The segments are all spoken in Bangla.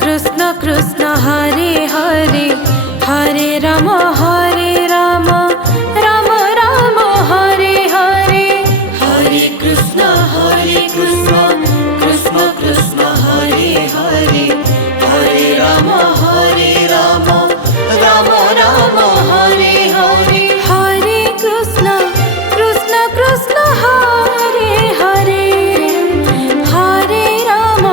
कृष्ण कृष्ण हरे हरे हरे राम राम राम राम हरे हरे हरे कृष्ण कृष्ण कृष्ण हरे हरे हरे राम राम राम राम हरे हरे हरे कृष्ण कृष्ण हरे हरे हरे राम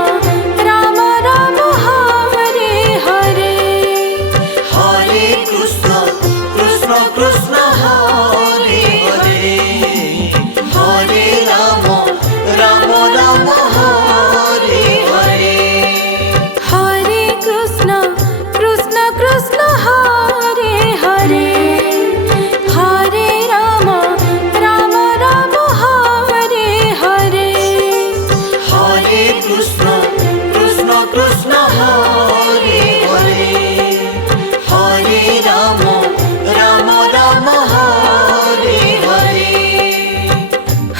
राम राम हरे हरे हरे कृष्ण कृष्ण हरे हरे हरे राम राम राम हरे हरे हरे कृष्ण कृष्ण हरे हरे हरे राम राम राम हरे हरे हरे कृष्ण कृष्ण हरे हरे हरे राम राम राम हरे हरे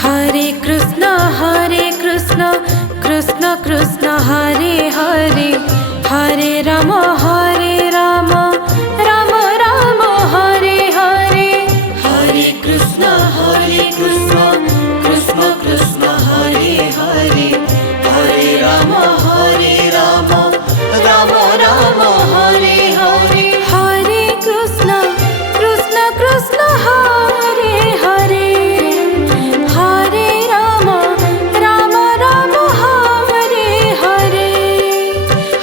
हरे कृष्ण कृष्ण कृष्ण हरे हरे हरे राम राम राम राम हरे हरे हरे कृष्ण कृष्ण कृष्ण हरे हरे हरे राम राम राम राम हरे हरे हरे कृष्ण कृष्ण हरे हरे हरे राम राम राम हरे हरे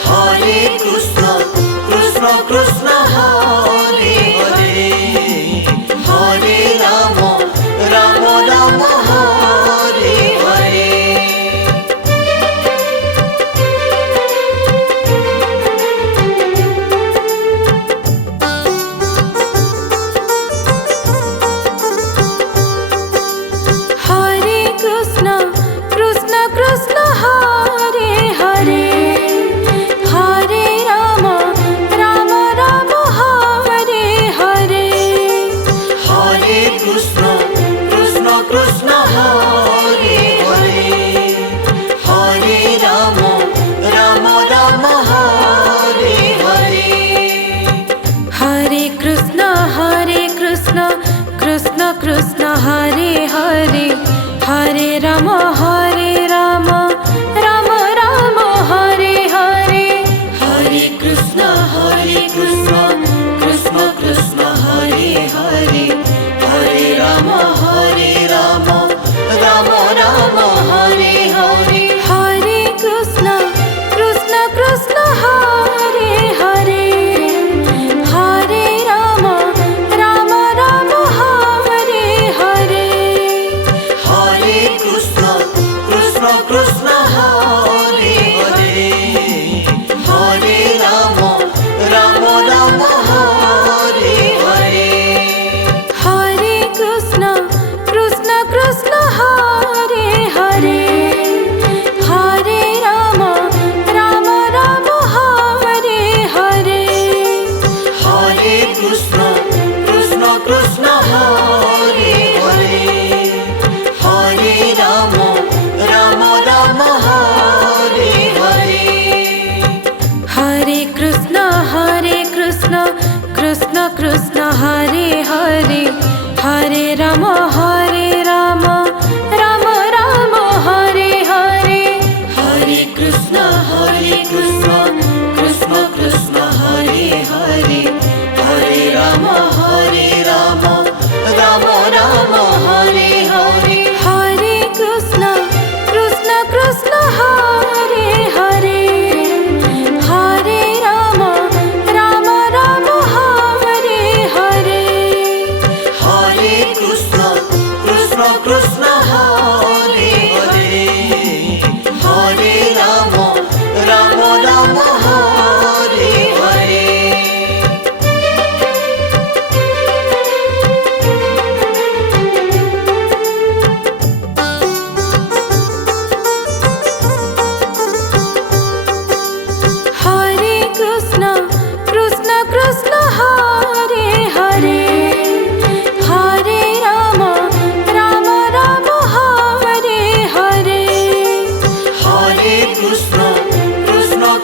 हरे कृष्ण कृष्ण हरे हरे हरे राम राम राम हरे हरे हरे कृष्ण कृष्ण हरे हरे हरे राम राम राम हरे हरे हरे कृष्ण कृष्ण हरे हरे हरे राम राम राम हरे हरे हरे कृष्ण कृष्ण हरे हरे हरे राम राम राम राम हरे हरे हरे कृष्ण कृष्ण हरे हरे हरे राम राम राम राम हरे हरे हरे कृष्ण कृष्ण हरे हरे हरे राम राम राम हरे हरे हरे कृष्ण कृष्ण हरे हरे हरे राम राम राम हरे हरे हरे कृष्ण कृष्ण हरे हरे हरे राम राम राम हरे हरे हरे कृष्ण कृष्ण हरे हरे हरे राम राम राम हरे हरे हरे कृष्ण कृष्ण हरे हरे हरे राम राम राम राम हरे हरे हरे कृष्ण कृष्ण हरे हरे हरे राम राम राम राम हरे हरे हरे कृष्ण कृष्ण हरे हरे हरे राम राम राम हरे हरे हरे कृष्ण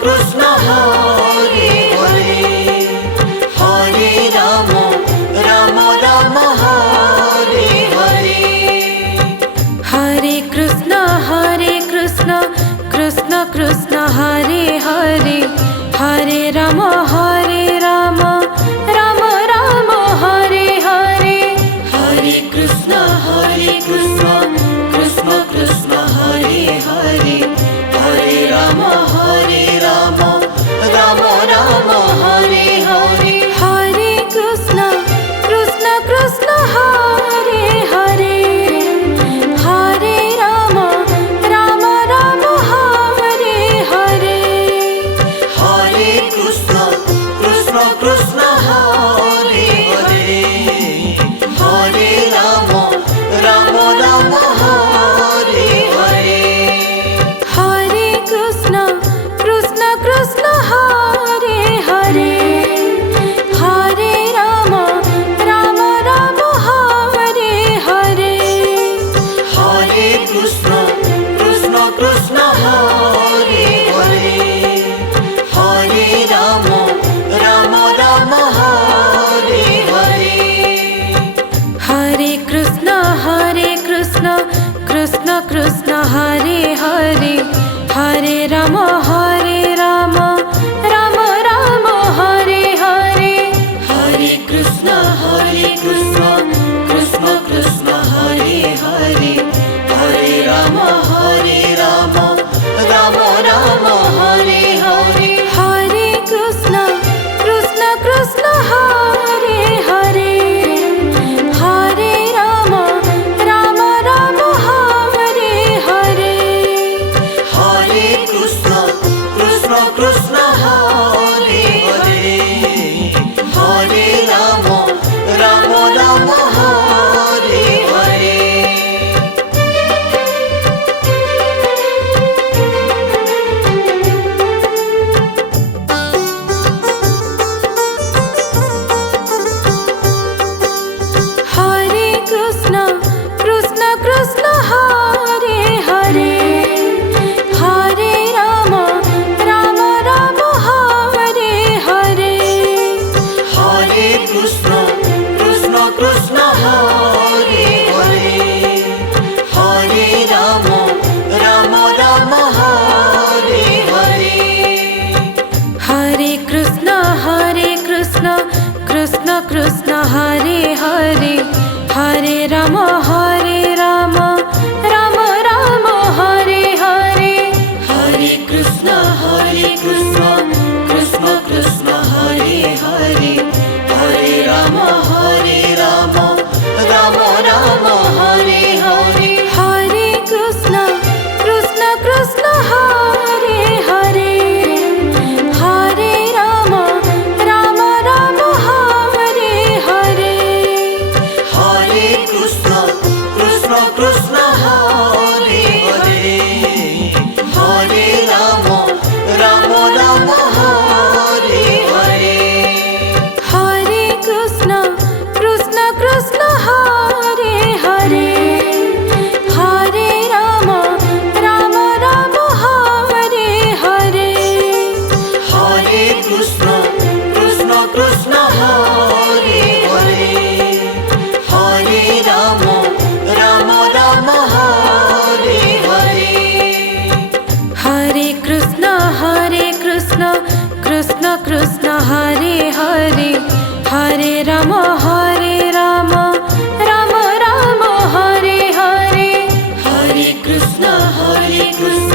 কৃষ্ণ হরে হরে, হরে রাম রাম রাম হরে হরে। হরে কৃষ্ণ কৃষ্ণ কৃষ্ণ হরে হরে, হরে রাম রাম রাম হরে হরে। হরে কৃষ্ণ কৃষ্ণ কৃষ্ণ হরে হরে, হরে রাম রাম রাম হরে হরে। হরে কৃষ্ণ কৃষ্ণ হরে হরে, হরে রাম রাম হরে হরে। হরে কৃষ্ণ কৃষ্ণ হরে হরে, হরে রাম রাম হরে হরে। হরে কৃষ্ণ কৃষ্ণ হরে হরে, হরে রাম রাম হরে হরে। হরে কৃষ্ণ কৃষ্ণ হরে হরে, হরে রাম রাম হরে হরে। হরে কৃষ্ণ কৃষ্ণ হরে হরে, হরে রাম রাম রাম হরে হরে। হরে কৃষ্ণ কৃষ্ণ হরে হরে, হরে রাম রাম রাম হরে হরে। হরে কৃষ্ণ কৃষ্ণ হরে হরে, হরে রাম রাম হরে হরে। হরে কৃষ্ণ কৃষ্ণ হরে হরে, হরে রাম রাম হরে হরে। হরে কৃষ্ণ কৃষ্ণ হরে হরে, হরে রাম রাম হরে হরে। হরে কৃষ্ণ কৃষ্ণ হরে হরে, হরে রাম রাম হরে হরে। হরে কৃষ্ণ কৃষ্ণ হরে হরে, হরে রাম রাম রাম হরে হরে। হরে কৃষ্ণ কৃষ্ণ হরে হরে, হরে রাম রাম রাম হরে হরে। হরে কৃষ্ণ কৃষ্ণ হরে হরে, হরে রাম রাম হরে হরে। হরে কৃষ্ণ কৃষ্ণ হরে হরে, হরে রাম রাম হরে হরে। হরে কৃষ্ণ কৃষ্ণ হরে হরে, হরে রাম রাম হরে হরে। হরে কৃষ্ণ কৃষ্ণ হরে হরে, হরে রাম রাম হরে হরে। হরে কৃষ্ণ কৃষ্ণ হরে হরে, হরে রাম রাম রাম হরে হরে। হরে কৃষ্ণ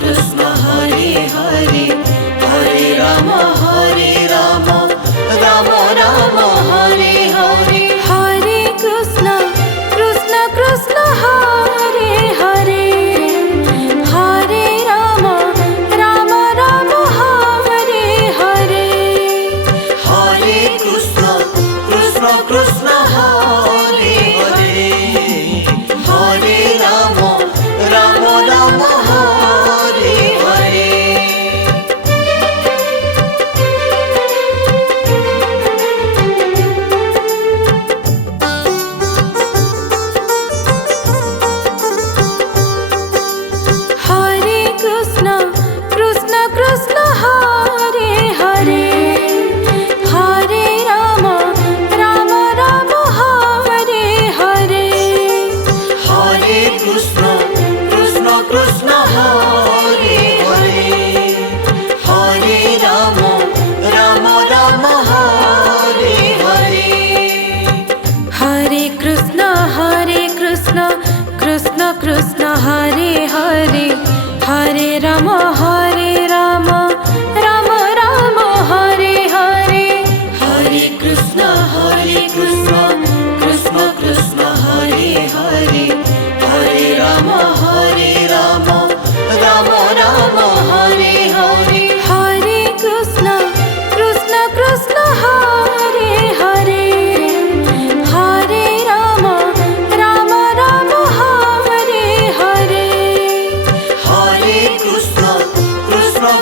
কৃষ্ণ হরে হরে, হরে রাম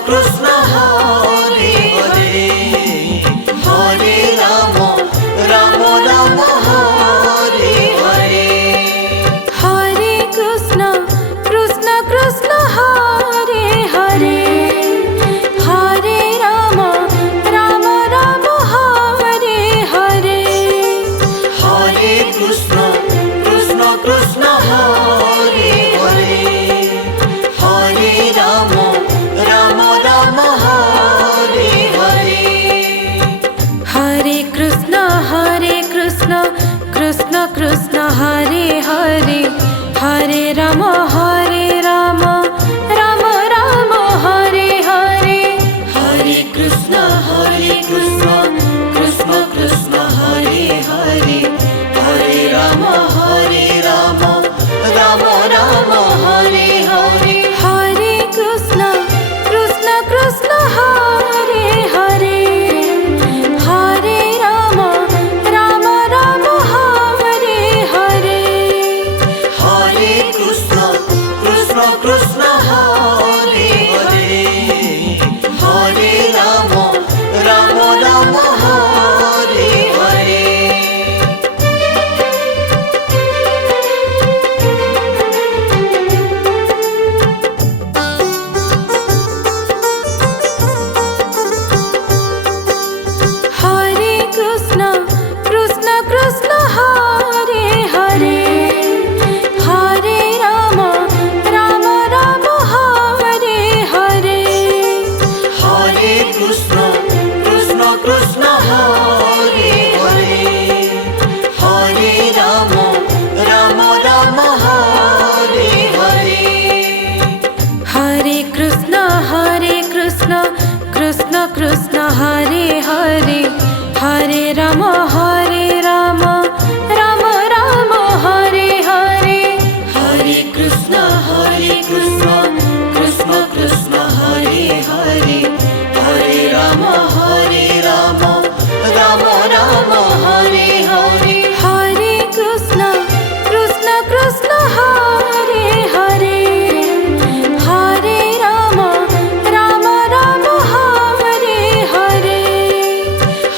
কৃষ্ণ হরে হরে হরে রাম রাম রাম হরে হরে হরে কৃষ্ণ কৃষ্ণ কৃষ্ণ হরে হরে হরে রাম রাম রাম হরে হরে হরে কৃষ্ণ কৃষ্ণ কৃষ্ণ হরে হরে হরে রাম রাম রাম হরে হরে হরে কৃষ্ণ কৃষ্ণ কৃষ্ণ হরে হরে হরে রাম রাম রাম হরে হরে হরে কৃষ্ণ কৃষ্ণ কৃষ্ণ হরে হরে হরে রাম রাম রাম রাম হরে হরে হরে কৃষ্ণ কৃষ্ণ হরে হরে হরে রাম রাম হরে হরে হরে কৃষ্ণ কৃষ্ণ হরে হরে হরে রাম রাম রাম হরে হরে হরে কৃষ্ণ কৃষ্ণ হরে হরে হরে রাম রাম হরে হরে হরে কৃষ্ণ কৃষ্ণ হরে হরে হরে রাম রাম রাম হরে হরে হরে কৃষ্ণ কৃষ্ণ হরে হরে হরে রাম রাম রাম হরে হরে হরে কৃষ্ণ কৃষ্ণ কৃষ্ণ হরে হরে হরে রাম রাম রাম রাম হরে হরে হরে কৃষ্ণ কৃষ্ণ হরে হরে হরে রাম রাম হরে হরে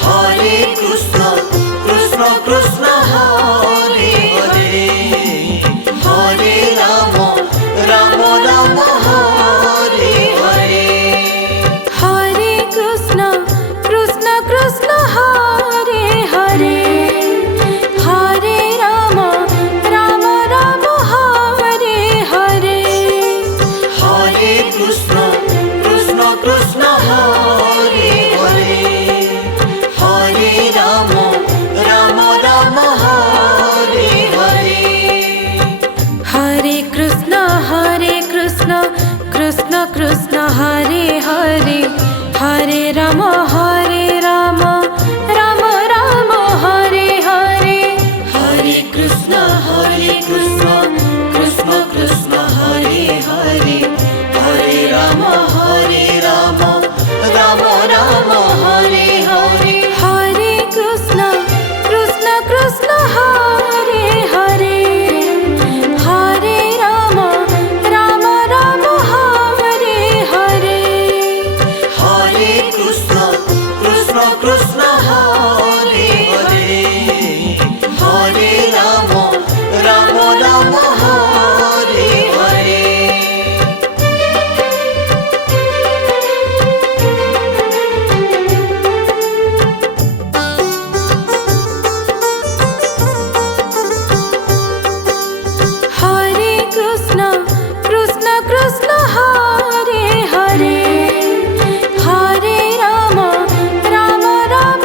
হরে কৃষ্ণ কৃষ্ণ হরে হরে হরে রাম রাম রাম হরে হরে হরে কৃষ্ণ কৃষ্ণ হরে হরে হরে রাম রাম হরে হরে হরে কৃষ্ণ কৃষ্ণ হরে হরে হরে রাম রাম রাম হরে হরে হরে কৃষ্ণ কৃষ্ণ হরে হরে হরে রাম রাম রাম হরে হরে হরে কৃষ্ণ কৃষ্ণ হরে হরে হরে রাম রাম রাম রাম হরে হরে হরে কৃষ্ণ কৃষ্ণ হরে হরে হরে রাম রাম হরে হরে হরে কৃষ্ণ কৃষ্ণ হরে হরে হরে রাম রাম রাম হরে হরে হরে কৃষ্ণ কৃষ্ণ হরে হরে হরে রাম রাম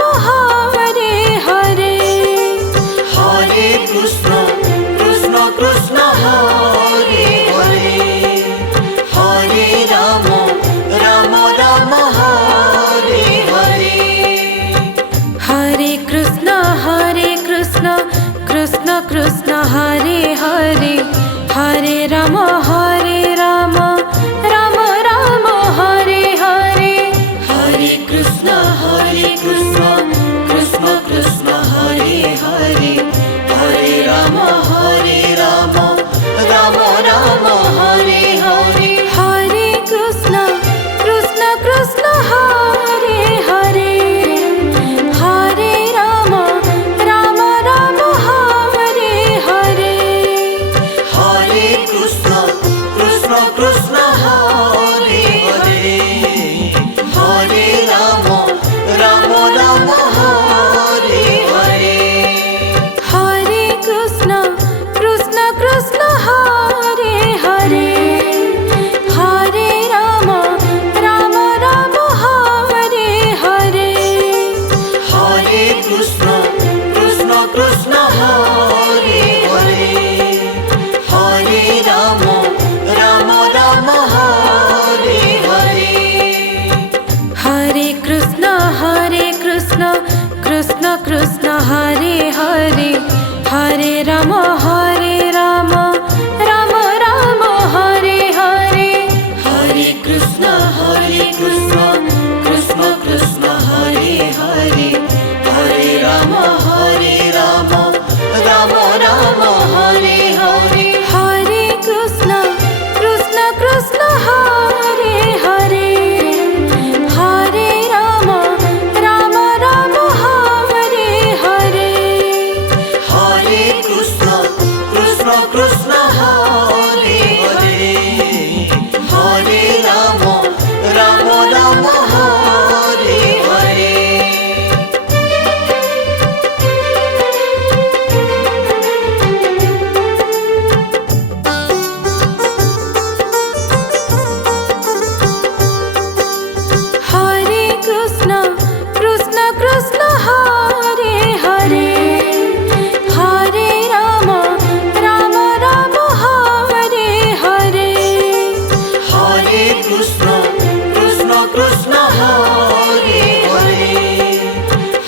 কৃষ্ণ হরে হরে,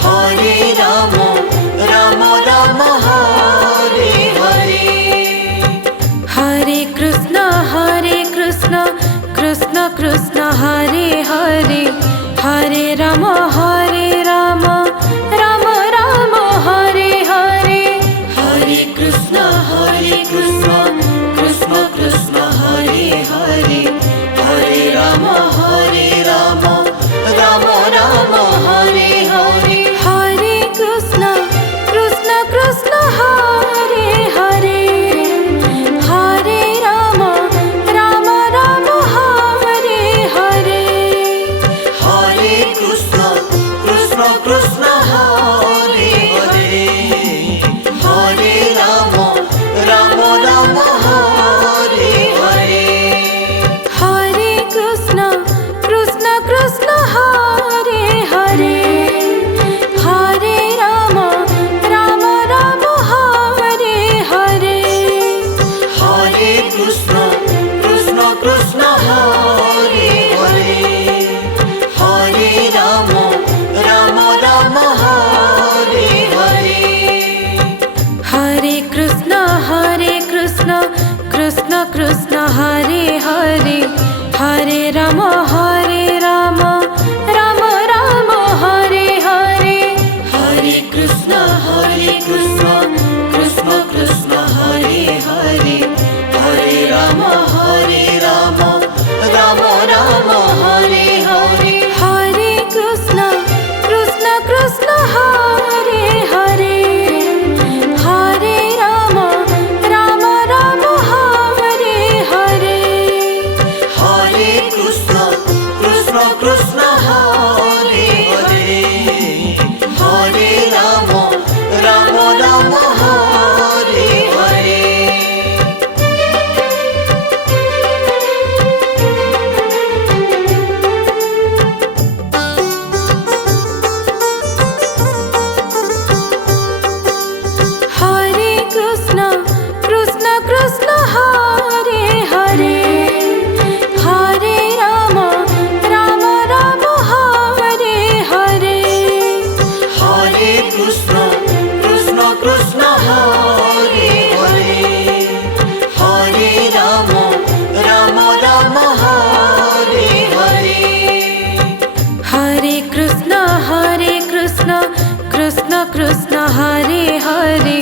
হরে রাম রাম রাম হরে হরে। হরে কৃষ্ণ কৃষ্ণ কৃষ্ণ হরে হরে, হরে রাম রাম রাম হরে হরে। হরে কৃষ্ণ কৃষ্ণ কৃষ্ণ হরে হরে, হরে রাম রাম রাম রাম হরে হরে। হরে কৃষ্ণ কৃষ্ণ হরে হরে, হরে রাম রাম হরে হরে। হরে কৃষ্ণ কৃষ্ণ হরে হরে, হরে রাম রাম রাম হরে হরে। হরে কৃষ্ণ কৃষ্ণ হরে হরে, হরে রাম রাম হরে হরে। হরে কৃষ্ণ কৃষ্ণ হরে হরে, হরে রাম রাম হরে হরে। হরে কৃষ্ণ কৃষ্ণ হরে হরে, হরে রাম রাম রাম হরে হরে। হরে কৃষ্ণ কৃষ্ণ হরে হরে, হরে রাম রাম রাম হরে হরে। হরে কৃষ্ণ কৃষ্ণ হরে হরে, হরে রাম রাম হরে হরে। হরে কৃষ্ণ কৃষ্ণ হরে হরে, হরে রাম রাম হরে হরে। হরে কৃষ্ণ কৃষ্ণ হরে হরে, হরে রাম রাম হরে হরে। হরে কৃষ্ণ কৃষ্ণ হরে হরে, হরে রাম রাম হরে হরে। হরে কৃষ্ণ কৃষ্ণ হরে হরে,